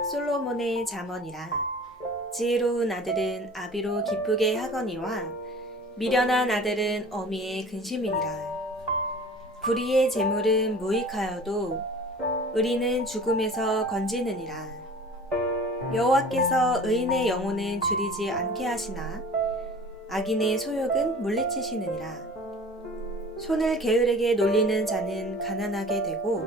솔로몬의 잠언이라. 지혜로운 아들은 아비로 기쁘게 하거니와 미련한 아들은 어미의 근심이니라. 불의의 재물은 무익하여도 의리는 죽음에서 건지느니라. 여호와께서 의인의 영혼은 줄이지 않게 하시나 악인의 소욕은 물리치시느니라. 손을 게으르게 놀리는 자는 가난하게 되고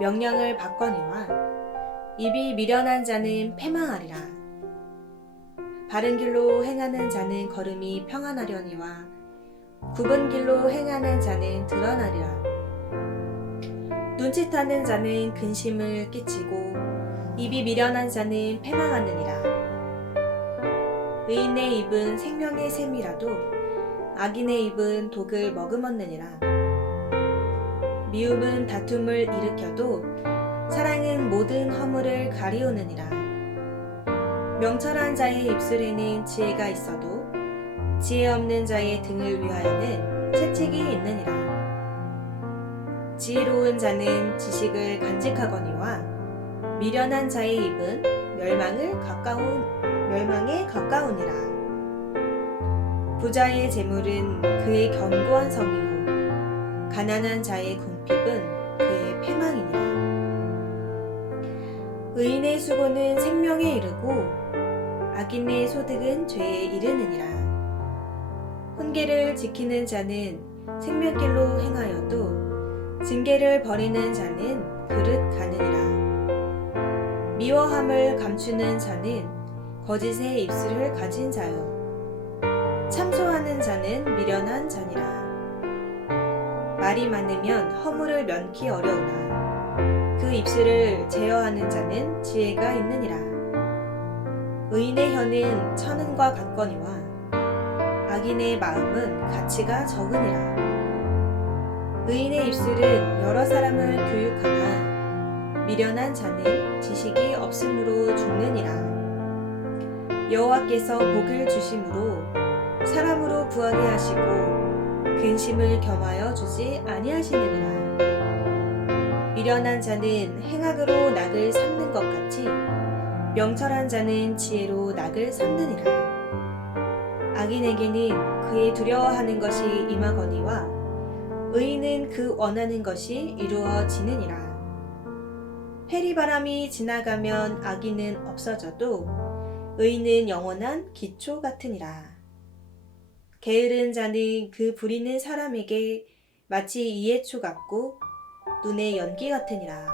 명령을 받거니와 입이 미련한 자는 패망하리라. 바른 길로 행하는 자는 걸음이 평안하려니와 굽은 길로 행하는 자는 드러나리라. 눈짓하는 자는 근심을 끼치고 입이 미련한 자는 패망하느니라. 의인의 입은 생명의 샘이라도 악인의 입은 독을 머금었느니라. 미움은 다툼을 일으켜도 사랑은 모든 허물을 가리우느니라. 명철한 자의 입술에는 지혜가 있어도 지혜 없는 자의 등을 위하여는 채찍이 있느니라. 지혜로운 자는 지식을 간직하거니와 미련한 자의 입은 멸망을 가까운 멸망에 가까우니라. 부자의 재물은 그의 견고한 성이요 가난한 자의 궁핍은 그의 패망이니라. 의인의 수고는 생명에 이르고 악인의 소득은 죄에 이르느니라. 훈계를 지키는 자는 생명길로 행하여도 징계를 버리는 자는 그릇 가느니라. 미워함을 감추는 자는 거짓의 입술을 가진 자요. 참소하는 자는 미련한 자니라. 말이 많으면 허물을 면키 어려우나 그 입술을 제어하는 자는 지혜가 있느니라. 의인의 혀는 천은과 같거니와 악인의 마음은 가치가 적으니라. 의인의 입술은 여러 사람을 교육하나 미련한 자는 지식이 없으므로 죽느니라. 여호와께서 복을 주심으로 사람으로 구하게 하시고 근심을 겸하여 주지 아니하시느니라. 미련한 자는 행악으로 낙을 삼는 것 같이 명철한 자는 지혜로 낙을 삼느니라. 악인에게는 그의 두려워하는 것이 임하거니와 의인은 그 원하는 것이 이루어지느니라. 해리바람이 지나가면 악인은 없어져도 의인은 영원한 기초 같으니라. 게으른 자는 그 부리는 사람에게 마치 이해초 같고 눈의 연기 같으니라.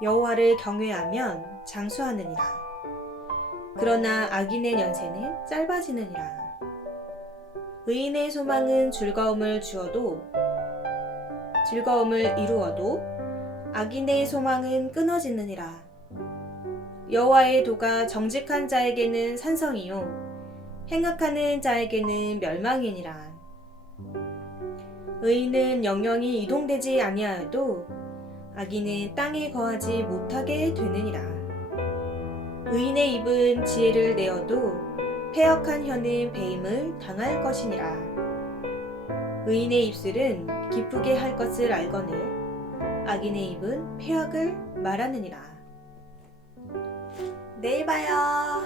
여호와를 경외하면 장수하느니라. 그러나 악인의 연세는 짧아지느니라. 의인의 소망은 즐거움을 주어도 즐거움을 이루어도 악인의 소망은 끊어지느니라. 여호와의 도가 정직한 자에게는 산성이요 행악하는 자에게는 멸망이니라. 의인은 영영이 이동되지 아니하여도 악인은 땅에 거하지 못하게 되느니라. 의인의 입은 지혜를 내어도 패역한 혀는 배임을 당할 것이니라. 의인의 입술은 기쁘게 할 것을 알거늘 악인의 입은 폐역을 말하느니라. 내일 봐요.